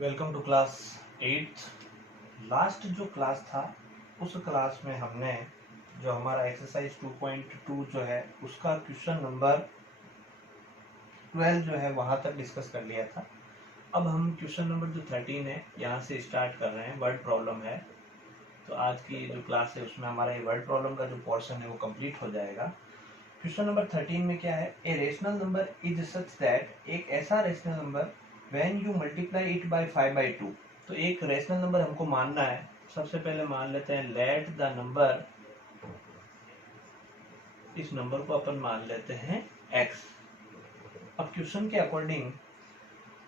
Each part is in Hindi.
Welcome to class 8। लास्ट जो क्लास था उस क्लास में हमने जो हमारा एक्सरसाइज 2.2 जो है उसका क्वेश्चन नंबर 12 जो है वहां तक डिस्कस कर लिया था। अब हम क्वेश्चन नंबर जो 13 है यहाँ से स्टार्ट कर रहे हैं। वर्ड प्रॉब्लम है, तो आज की जो क्लास है उसमें हमारा ये वर्ड प्रॉब्लम का जो पोर्शन है वो कंप्लीट हो जाएगा। क्वेश्चन नंबर 13 में क्या है, a rational number is such that, एक ऐसा rational number when you multiply it by 5/2। तो एक रेशनल नंबर हमको मानना है। सबसे पहले मान लेते हैं लेट द नंबर, इस नंबर को अपन मान लेते हैं x। अब क्वेश्चन के according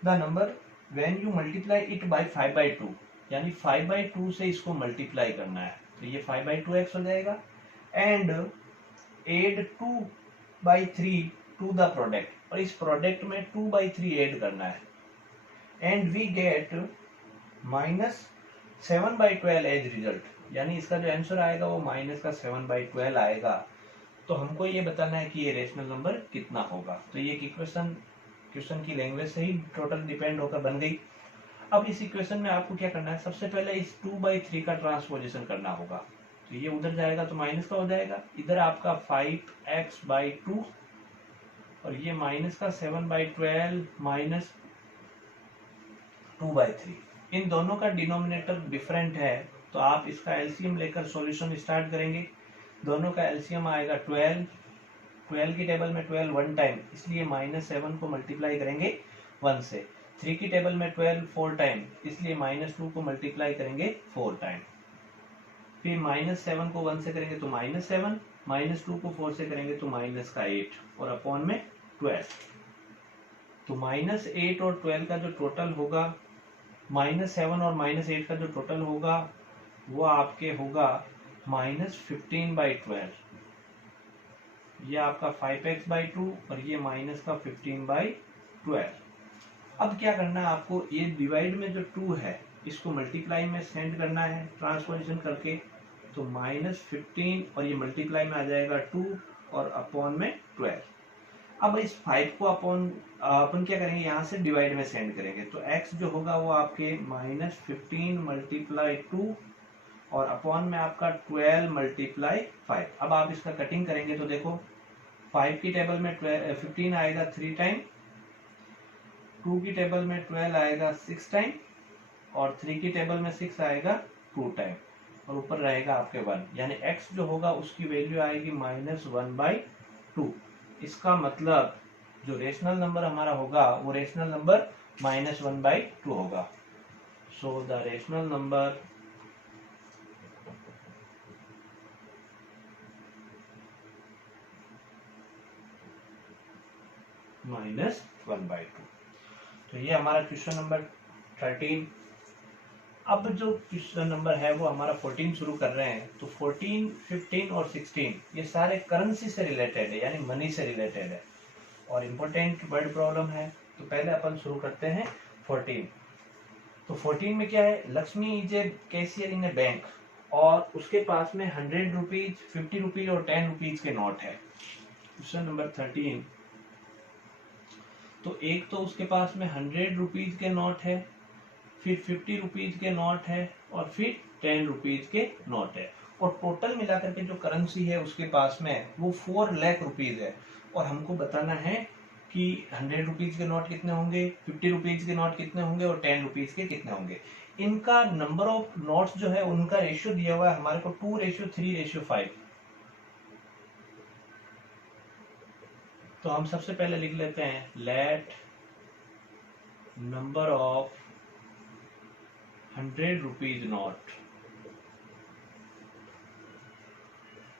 the number when you multiply it by 5/2, यानी 5/2 से इसको मल्टीप्लाई करना है, तो ये 5/2x हो जाएगा। And add 2/3 to the product, और इस प्रोडक्ट में 2/3 ऐड करना है। And we get -7/12 as result, यानी इसका जो आंसर आएगा वो माइनस का 7/12 आएगा। तो हमको ये बताना है कि ये रेशनल नंबर कितना होगा। तो ये क्वेश्चन की लैंग्वेज से ही टोटल डिपेंड होकर बन गई। अब इस इक्वेशन में आपको क्या करना है, सबसे पहले इस 2/3 का ट्रांसपोजिशन करना होगा। तो ये उधर जाएगा तो माइनस का हो जाएगा, इधर आपका 5x/2 और ये माइनस का 7/12 माइनस 2/3। इन दोनों का डिनोमिनेटर डिफरेंट है, तो आप इसका एलसीएम लेकर सॉल्यूशन स्टार्ट करेंगे। दोनों का एलसीएम आएगा 12। 12 की टेबल में 12 वन टाइम, इसलिए -7 को मल्टीप्लाई करेंगे 1 से। 3 की टेबल में 12 4 टाइम, इसलिए -2 को मल्टीप्लाई करेंगे 4 टाइम। फिर -7 को 1 से करेंगे तो -7, -2 को 4 से करेंगे तो -8 और अपॉन में 12। तो -8 और 12 का जो टोटल होगा, -7 और -8 का जो टोटल होगा वो आपके होगा -15/12। ये आपका 5x/2 और ये माइनस का 15/12। अब क्या करना है आपको, ये डिवाइड में जो 2 है इसको मल्टीप्लाई में सेंड करना है ट्रांसपोजिशन करके। तो -15 और ये मल्टीप्लाई में आ जाएगा 2 और अपॉन में 12। अब इस 5 को अपन क्या करेंगे, यहाँ से डिवाइड में सेंड करेंगे। तो x जो होगा वो आपके -15 मल्टीप्लाई 2 और अपॉन में आपका 12 मल्टीप्लाई 5। अब आप इसका कटिंग करेंगे तो देखो 5 की टेबल में 15 आएगा 3 टाइम, 2 की टेबल में 12 आएगा 6 टाइम और 3 की टेबल में 6 आएगा 2 टाइम और ऊपर रहेगा आपके 1, यानी x जो होगा उसकी वैल्यू आएगी -1/2। इसका मतलब जो रेशनल नंबर हमारा होगा वो रेशनल नंबर -1/2 होगा। So the rational number -1/2। तो ये हमारा क्वेश्चन नंबर 13। अब जो क्वेश्चन नंबर है वो हमारा 14 शुरू कर रहे हैं। तो 14, 15 और 16 ये सारे करेंसी से रिलेटेड है, यानी मनी से रिलेटेड है और इम्पोर्टेंट वर्ड प्रॉब्लम है। तो पहले अपन शुरू करते हैं 14। तो 14 में क्या है, Lakshmi is a cashier in A bank और उसके पास में 100 रुपीज, 50 रुपीज और 10 रुपीज के नोट है। Question number 13। तो एक तो उसके पास में 100 रुपीज के नोट है, फिर 50 रुपीज के नोट है और फिर 10 रुपीज के नोट है, और टोटल मिलाकर के जो करेंसी है उसके पास में वो 4 लाख रुपीज है। और हमको बताना है कि 100 रुपीज के नोट कितने होंगे, 50 रुपीज के नोट कितने होंगे और 10 रुपीज के कितने होंगे। इनका नंबर ऑफ नोट्स जो है उनका रेशियो दिया हुआ है हमारे को 2:3:5। तो हम सबसे पहले लिख लेते हैं let number of 100 rupees note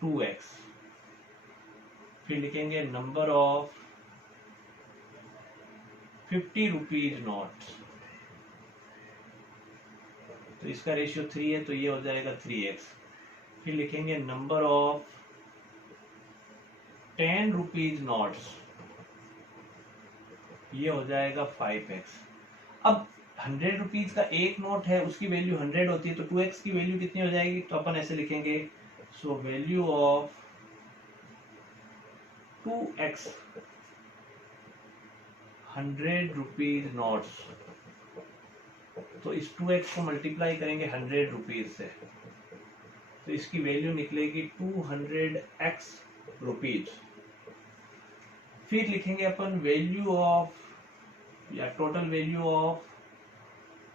2x। फिर लिखेंगे नंबर ऑफ 50 रुपीज नोट, तो इसका रेशियो 3 है तो ये हो जाएगा 3x। फिर लिखेंगे नंबर ऑफ 10 रुपीज नोट्स, ये हो जाएगा 5x। अब 100 रुपीज का एक नोट है उसकी वैल्यू 100 होती है, तो 2x की वैल्यू कितनी हो जाएगी, तो अपन ऐसे लिखेंगे so value of 2x 100 rupees notes तो इस 2x को मल्टीप्लाई करेंगे 100 रुपीज से, तो इसकी वैल्यू निकलेगी 200x रुपीज। फिर लिखेंगे अपन वैल्यू ऑफ या total value of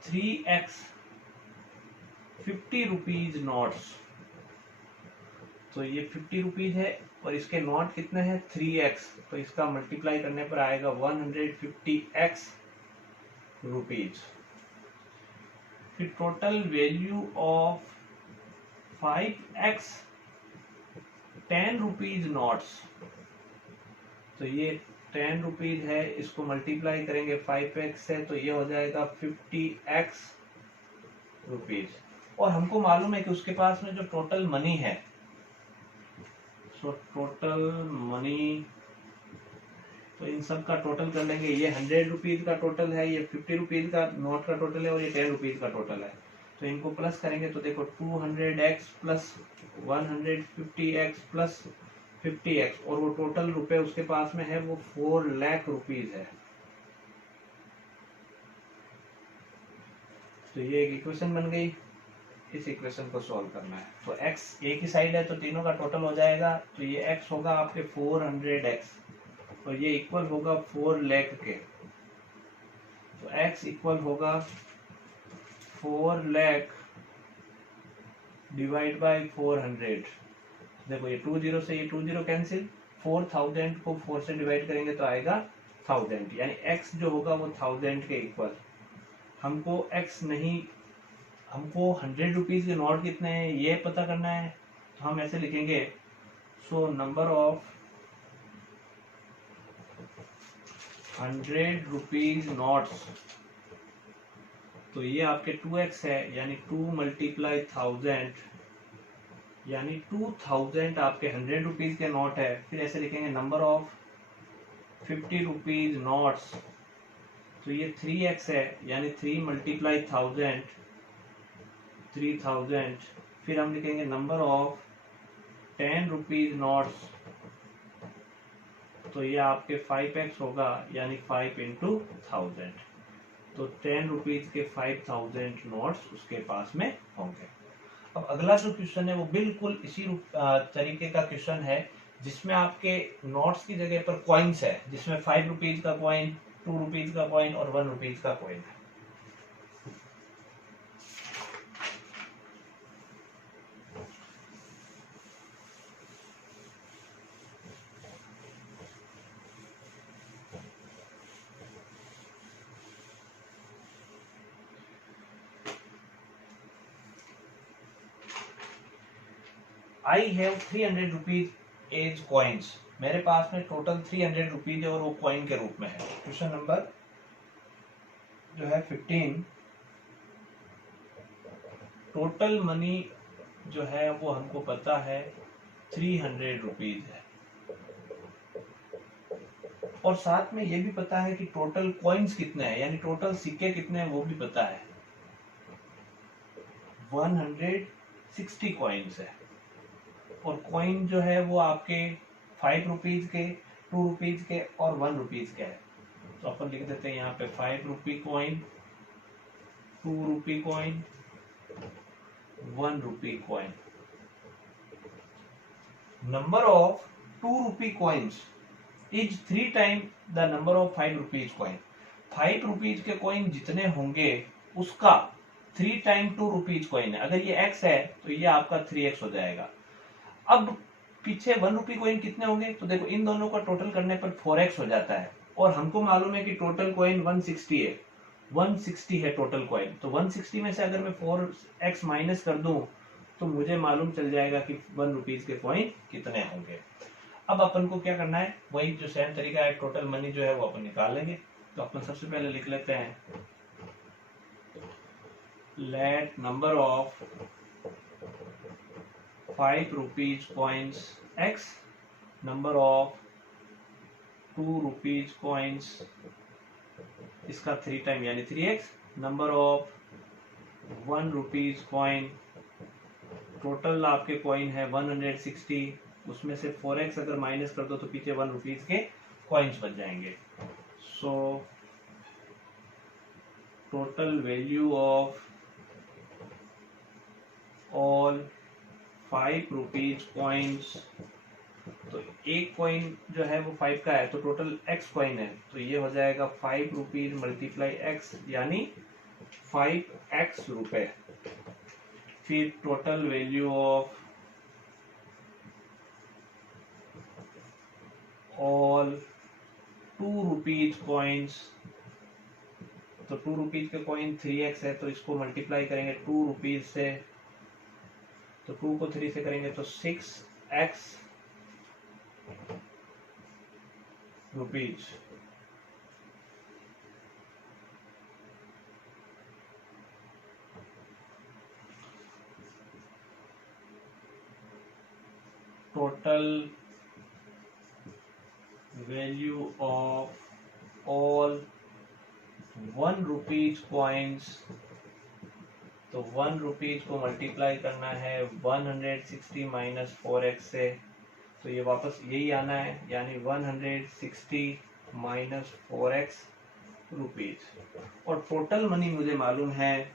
3x 50 rupees notes. तो ये 50 रुपीज है और इसके नोट कितने हैं 3x, तो इसका मल्टीप्लाई करने पर आएगा 150x रुपीज। फिर total value of 5x 10 rupees notes. तो ये 10 रुपीज है, इसको मल्टीप्लाई करेंगे 5x से, तो ये हो जाएगा 50x रुपीज। और हमको मालूम है कि उसके पास में जो टोटल मनी है, सो टोटल मनी, तो इन सब का टोटल कर लेंगे। ये 100 रुपीज का टोटल है, ये 50 रुपीज का नोट का टोटल है और ये 10 रुपीज का टोटल है। तो इनको प्लस करेंगे तो देखो 200x plus 150x plus 50x, और वो टोटल रुपए उसके पास में है वो 4 लाख रुपीज है। तो ये एक इक्वेशन बन गई, इस इक्वेशन को सॉल्व करना है। तो x एक ही साइड है तो तीनों का टोटल हो जाएगा, तो ये x होगा आपके 400x और ये इक्वल होगा 4 लाख के। तो x इक्वल होगा 4 लाख डिवाइड बाय 400। देखो ये 20 से ये 20 कैंसिल, 4000 को 4 से डिवाइड करेंगे तो आएगा 1000, यानी x जो होगा वो 1000 के इक्वल। हमको x नहीं, हमको 100 रुपीज के नोट कितने हैं ये पता करना है। तो हम ऐसे लिखेंगे, so number of 100 rupees notes, तो ये आपके 2x है, यानी 2 मल्टीप्लाई 1000, यानी 2000 आपके 100 रुपीज के नोट है। फिर ऐसे लिखेंगे नंबर ऑफ 50 रुपीज नोट्स, तो ये 3x है, यानी 3 मल्टीप्लाई 1000 3000। फिर हम लिखेंगे नंबर ऑफ 10 रुपीज नोट्स, तो ये आपके 5x होगा, यानी 5 इंटू 1000। तो 10 रुपीज के 5000 नोट्स उसके पास में होंगे। अब अगला जो क्वेश्चन है वो बिल्कुल इसी तरीके का क्वेश्चन है, जिसमें आपके नोट्स की जगह पर कॉइन्स है, जिसमें 5 रुपीज का कॉइन, 2 रुपीज का कॉइन और 1 रुपीज का कॉइन है। I have 300 rupees as coins. मेरे पास में टोटल 300 रुपीज है और वो कॉइन के रूप में है। क्वेश्चन नंबर जो है 15, टोटल मनी जो है वो हमको पता है 300 रुपीज है, और साथ में ये भी पता है कि टोटल कॉइन्स कितने हैं, यानी टोटल सिक्के कितने हैं वो भी पता है। 160 कॉइन्स है, और कॉइन जो है वो आपके 5 रुपीज के, 2 रुपीज के और 1 रुपीज के है। तो अपन लिख देते हैं यहाँ पे 5 rupee coin, 2 rupee coin, 1 rupee coin. Number of 2 rupee coins is 3 time the number of 5 rupees coin. 5 rupees के कॉइन जितने होंगे उसका 3 टाइम 2 रुपीज कॉइन है। अगर ये x है तो ये आपका 3x हो जाएगा। अब पीछे 1 रुपी कॉइन कितने होंगे, तो देखो इन दोनों का टोटल करने पर 4x हो जाता है, और हमको मालूम है कि टोटल कॉइन 160 है, 160 है टोटल कॉइन। तो 160 में से अगर मैं 4x माइनस कर दूं तो मुझे मालूम चल जाएगा कि 1 रुपीज के कॉइन कितने होंगे। अब अपन को क्या करना है, वही जो सेम तरीका है, टोटल मनी जो है वो अपन निकाल लेंगे। तो अपन सबसे पहले लिख लेते हैं, let number of 5 rupees coins x, number of 2 rupees coins, इसका 3 टाइम यानी 3x, number of 1 rupees coin, total आपके कॉइन है 160, उसमें से 4x अगर माइनस कर दो तो पीछे 1 रुपीज के कॉइन्स बच जाएंगे। So total value of all 5 rupees coins. तो एक कॉइन जो है वो 5 का है, तो टोटल x कॉइन है, तो ये हो जाएगा 5 रुपीज मल्टीप्लाई x, यानी 5x रुपए। फिर total value of all 2 rupees coins. तो 2 रुपीज का कॉइन 3x है, तो इसको मल्टीप्लाई करेंगे 2 रुपीज से, तो 2 को 3 से करेंगे तो 6x rupees. Total value of all 1 rupees coins. तो 1 रुपीज को मल्टीप्लाई करना है 160 माइनस 4x से, तो ये वापस यही आना है, यानी 160 माइनस 4x रुपीज। और टोटल मनी मुझे मालूम है,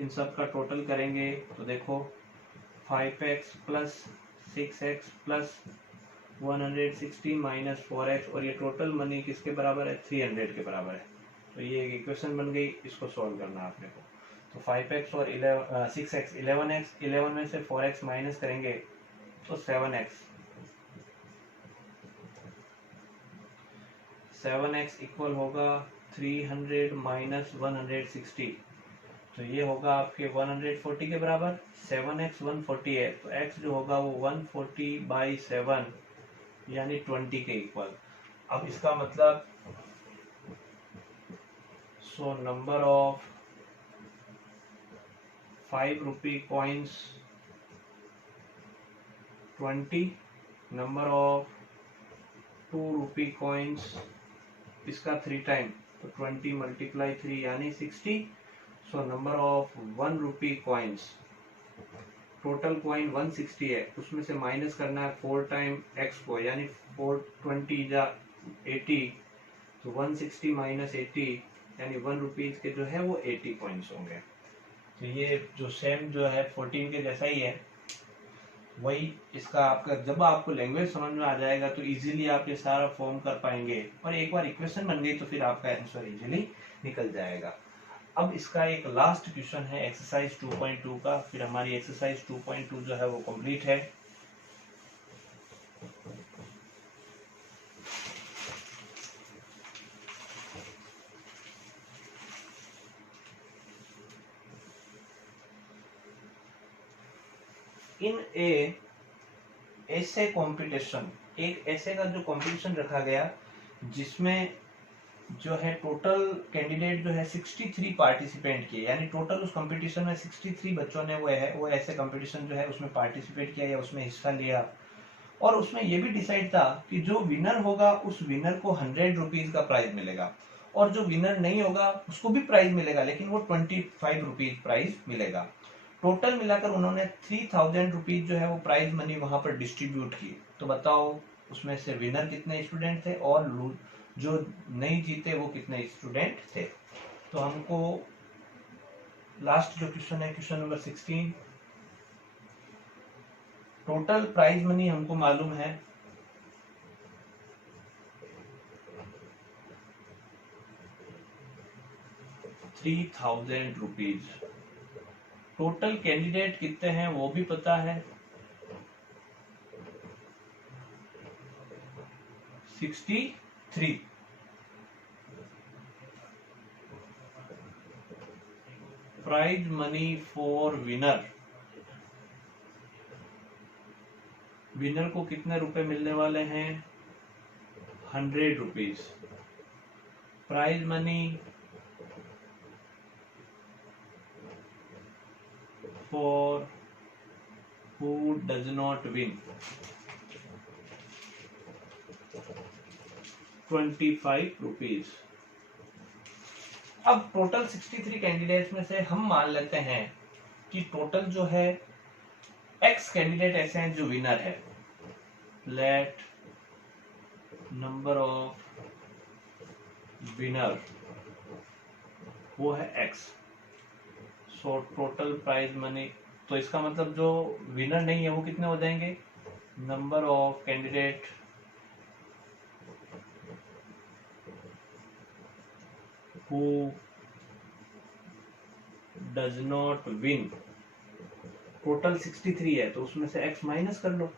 इन सब का टोटल करेंगे तो देखो 5x plus 6x plus 160 minus 4x, और ये टोटल मनी किसके बराबर है, 300 के बराबर है। तो ये एक इक्वेशन बन गई, इसको सॉल्व करना है आपने को। तो 5x और 6x 11x, 11 में से 4x माइनस करेंगे तो 7x इक्वल होगा 300 माइनस 160, तो ये होगा आपके 140 के बराबर। 7x 140 है, तो x जो होगा वो 140/7 यानी 20 के इक्वल। अब इसका मतलब so number of 5 rupee coins 20, number of 2 rupee coins इसका 3 टाइम, तो 20 मल्टीप्लाई 3 यानी 60। So number of 1 rupee coins, total coin 160 है, उसमें से माइनस करना है 4 टाइम x को, यानी 420 जा 80, तो 160 माइनस 80 यानी 1 रुपीज के जो है वो 80 कॉइन्स होंगे। तो ये जो सेम जो है 14 के जैसा ही है, वही इसका आपका, जब आपको लैंग्वेज समझ में आ जाएगा तो इजीली आप ये सारा फॉर्म कर पाएंगे, और एक बार इक्वेशन बन गई तो फिर आपका आंसर इजीली निकल जाएगा। अब इसका एक लास्ट क्वेश्चन है एक्सरसाइज 2.2 का, फिर हमारी एक्सरसाइज 2.2 जो है वो कंप्लीट है। इन ए ऐसे कंपटीशन, एक ऐसे का जो कंपटीशन रखा गया जिसमें जो है टोटल कैंडिडेट जो है 63 पार्टिसिपेंट किए, यानी टोटल उस कंपटीशन में 63 बच्चों ने वो ऐसे कंपटीशन जो है उसमें पार्टिसिपेट किया या उसमें हिस्सा लिया, और उसमें ये भी डिसाइड था कि जो विनर होगा उस विनर को 100 रुपीज का प्राइज मिलेगा, और जो विनर नहीं होगा उसको भी प्राइज मिलेगा, लेकिन वो 25 रुपीज प्राइज मिलेगा। टोटल मिलाकर उन्होंने 3000 रुपीज जो है वो प्राइज मनी वहां पर डिस्ट्रीब्यूट की। तो बताओ उसमें से विनर कितने स्टूडेंट थे और जो नहीं जीते वो कितने स्टूडेंट थे। तो हमको लास्ट जो क्वेश्चन है, question number 16, total prize money हमको मालूम है 3000 रुपीज। टोटल कैंडिडेट कितने हैं वो भी पता है, 63। Prize money for winner, winner को कितने रुपए मिलने वाले हैं, 100 rupees. Prize money for who does not win, 25 rupees. अब टोटल 63 कैंडिडेट्स में से हम मान लेते हैं कि टोटल जो है x कैंडिडेट ऐसे हैं जो विनर है। लेट नंबर ऑफ विनर वो है x. So total prize money, तो इसका मतलब जो विनर नहीं है वो कितने हो जाएंगे, number of candidate who does not win. Total 63 है तो उसमें से x माइनस कर लो।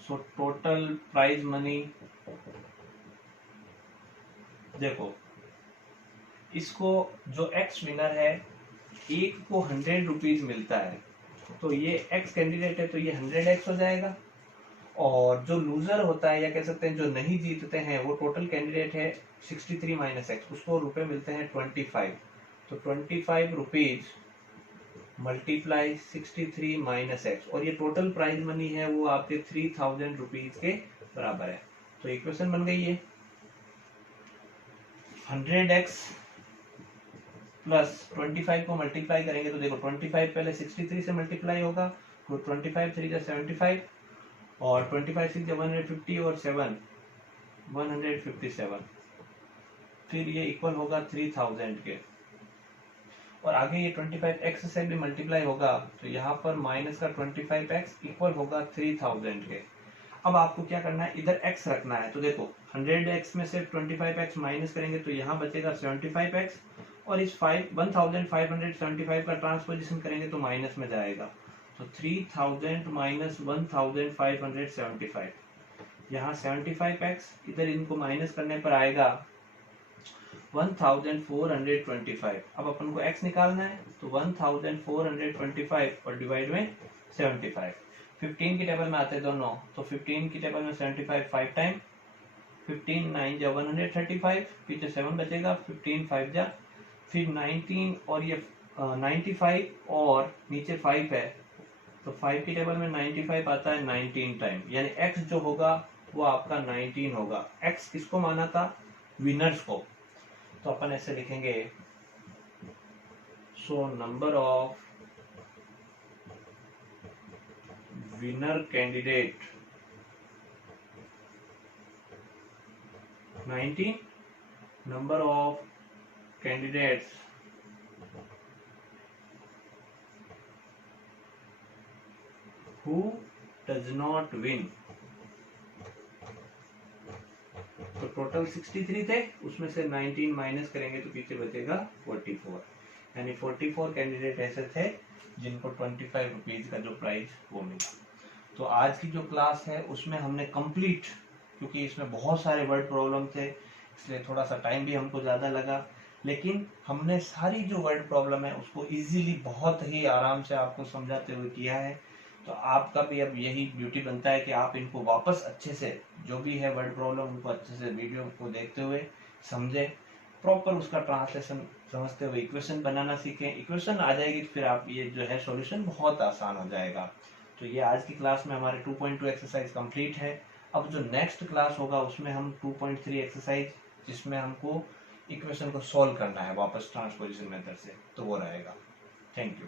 सो टोटल प्राइज मनी, देखो इसको जो x विनर है एक को 100 रुपीज मिलता है, तो ये x कैंडिडेट है तो ये 100x हो जाएगा। और जो लूजर होता है या कह सकते हैं जो नहीं जीतते हैं वो टोटल कैंडिडेट है 63 माइनस एक्स, उसको रुपए मिलते हैं 25। तो 25 रुपीज मल्टीप्लाई 63 माइनस एक्स, और ये टोटल प्राइज मनी है वो आपके 3000 रुपीज के बराबर है। तो इक्वेशन बन गई है 100x प्लस 25 को मल्टीप्लाई करेंगे तो देखो 25 पहले 63 से मल्टीप्लाई होगा, तो 25 3 75 और 25 6 150 और 7 157, फिर ये इक्वल होगा 3000 के। और आगे ये 25x से भी मल्टीप्लाई होगा तो यहाँ पर माइनस का 25x इक्वल होगा 3000 के। अब आपको क्या करना है, इधर x रखना है, तो देखो 100x में से 25x माइनस करेंगे तो यहाँ बचेगा 75x, और इस 1575 का ट्रांसपोजिशन करेंगे तो माइनस में जाएगा, तो 3000 माइनस 1575, यहाँ 75x इधर इनको माइनस करने पर आएगा 1425। अब अपन को x निकालना है तो 1425 और डिवाइड में 75। 15 की टेबल में आते हैं दोनों, तो 15 की टेबल में 75 5 टाइम, 15 9 जा 135, पीछे 7 बचेगा, 15 5 जा, फिर 19 और ये 95 और नीचे 5 है, तो 5 की टेबल में 95 आता है 19 टाइम, यानी x जो होगा वो आपका 19 होगा। x किसको माना था, विनर्स को, तो अपन ऐसे लिखेंगे, so number of winner candidate 19, number of candidates who does not win, तो टोटल 63 थे, उसमें से 19 माइनस करेंगे तो पीछे बचेगा 44, यानी 44 कैंडिडेट ऐसे थे जिनको 25 रुपीज का जो प्राइस वो मिला। तो आज की जो क्लास है उसमें हमने कंप्लीट, क्योंकि इसमें बहुत सारे वर्ड प्रॉब्लम थे इसलिए थोड़ा सा टाइम भी हमको ज़्यादा लगा, लेकिन हमने सारी जो वर्ड प्रॉब्लम है उसको इजीली बहुत ही आराम से आपको समझाते हुए किया है। तो आपका भी अब यही ड्यूटी बनता है कि आप इनको वापस अच्छे से, जो भी है वर्ड प्रॉब्लम उनको अच्छे से वीडियो को देखते हुए समझे, प्रॉपर उसका ट्रांसलेशन समझते हुए इक्वेशन बनाना सीखें। इक्वेशन आ जाएगी फिर आप ये जो है सॉल्यूशन बहुत आसान हो जाएगा। तो ये आज की क्लास में हमारे 2.2 एक्सरसाइज कंप्लीट है। अब जो नेक्स्ट क्लास होगा उसमें हम 2.3 एक्सरसाइज, जिसमें हमको इक्वेशन को सॉल्व करना है वापस ट्रांसपोजिशन मेथड से, तो वो रहेगा। Thank you.